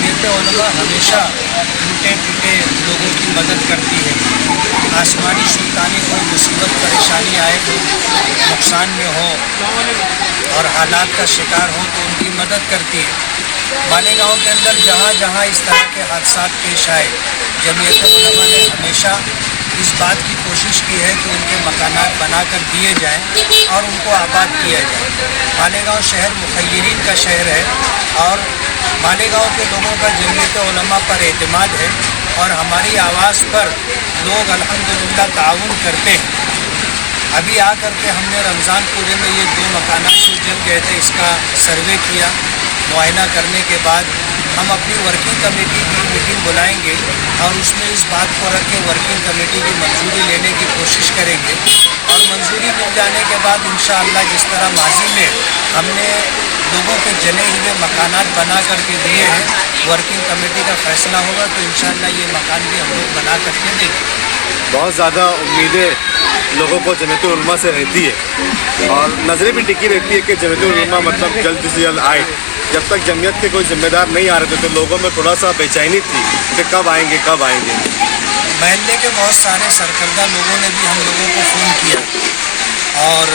जमीयत उलमा हमेशा टूटे फूटे लोगों की मदद करती है। आसमानी सुल्तानी कोई मुसीबत परेशानी आए तो नुकसान में हो और हालात का शिकार हो तो उनकी मदद करती है। मालेगांव के अंदर जहाँ जहाँ इस तरह के हादसा पेश आए, जमीयत उलमा ने हमेशा इस बात की कोशिश की है कि उनके मकानात बना कर दिए जाएँ और उनको आबाद किया जाए। मालेगांव शहर मुखय्यरीन का शहर है और मालेगांव के लोगों का जमीयत उलमा पर एतमाद है और हमारी आवाज़ पर लोग अल्हम्दुलिल्लाह ताउन करते हैं। अभी आकर के हमने रमज़ान पूरे में ये 2 मकानात से जल गए थे, इसका सर्वे किया। मुआयना करने के बाद हम अपनी वर्किंग कमेटी की मीटिंग बुलाएंगे और उसमें इस बात को रख के वर्किंग कमेटी की मंजूरी लेने की कोशिश करेंगे और मंजूरी मिल जाने के बाद इंशाअल्लाह जिस तरह माजी में हमने लोगों के जले हुए मकानात बना करके दिए हैं, वर्किंग कमेटी का फैसला होगा तो इंशाअल्लाह ये मकान भी हम लोग बना करके देंगे। बहुत ज़्यादा उम्मीदें लोगों को जमीयत उलमा से रहती है और नज़रें भी टिकी रहती है कि जमीयत उलमा मतलब जल्द से जल्द आए। जब तक जमीयत के कोई जिम्मेदार नहीं आ रहे थे तो लोगों में थोड़ा सा बेचैनी थी कि कब आएंगे कब आएंगे। महल्ले के बहुत सारे सरकर्दा लोगों ने भी हम लोगों को फ़ोन किया और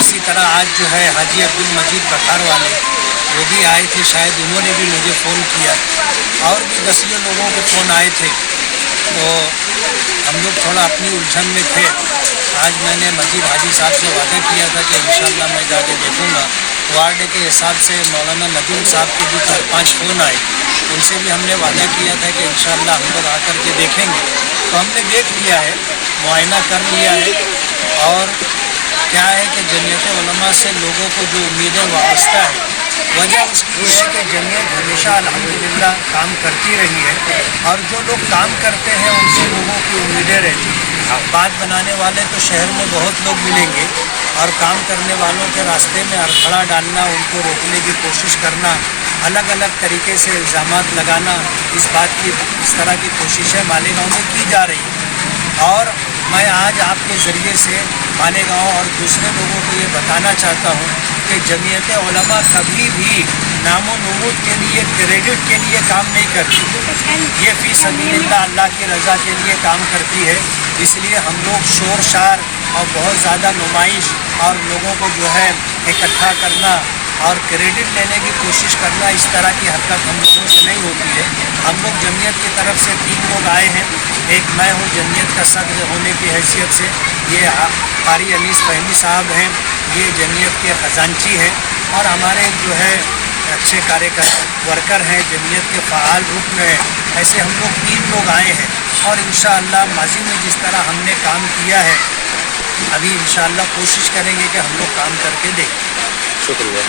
इसी तरह आज जो है हाजी अब्दुल मजीद बखार वाले वो भी आए थे, शायद उन्होंने भी मुझे फ़ोन किया और भी 10 लोगों के फ़ोन आए थे। तो हम लोग थोड़ा अपनी उलझन में थे। आज मैंने मजीद हाजी साहब से वादा किया था कि इंशाअल्लाह मैं जाके देखूँगा। वार्ड के हिसाब से मौलाना नदीम साहब के भी 4-5 फ़ोन आए, उनसे भी हमने वादा किया था कि इंशाअल्लाह हम लोग आकर के देखेंगे। तो हमने देख लिया है, मुआयना कर लिया है और क्या है कि जमीयत उलमा से लोगों को जो उम्मीदें वाबस्ता है, वजह उसकी है कि जमीयत हमेशा अल्हम्दुलिल्लाह काम करती रही है और जो लोग काम करते हैं उनसे लोगों की उम्मीदें रहती हैं। बात बनाने वाले तो शहर में बहुत लोग मिलेंगे और काम करने वालों के रास्ते में अड़खड़ा डालना, उनको रोकने की कोशिश करना, अलग अलग तरीके से इल्ज़ामात लगाना, इस बात की इस तरह की कोशिशें मालेगांव में की जा रही हैं। और मैं आज आपके ज़रिए से मालेगांव और दूसरे लोगों को ये बताना चाहता हूँ कि जमीयत उलमा कभी भी नामो नमूद के लिए, क्रेडिट के लिए काम नहीं करती। ये फ़ी सबीलिल्लाह अल्लाह की रज़ा के लिए काम करती है। इसलिए हम लोग शोर शार और बहुत ज़्यादा नुमाइश और लोगों को जो है इकट्ठा करना और क्रेडिट लेने की कोशिश करना, इस तरह की हरकत हम लोगों से नहीं होती है। हम लोग जमीयत की तरफ से 3 लोग आए हैं। एक मैं हूँ जमीयत का सदर होने की हैसियत से, ये कारी अनीस फहमी साहब हैं, ये जमीयत के ख़जानची हैं और हमारे जो है अच्छे कार्यकर्ता वर्कर हैं, जमीयत के फ़ाल रुकन हैं। ऐसे हम लोग 3 लोग आए हैं और इंशाअल्लाह माजी में जिस तरह हमने काम किया है अभी इंशाअल्लाह कोशिश करेंगे कि हम लोग काम करके दें। शुक्रिया।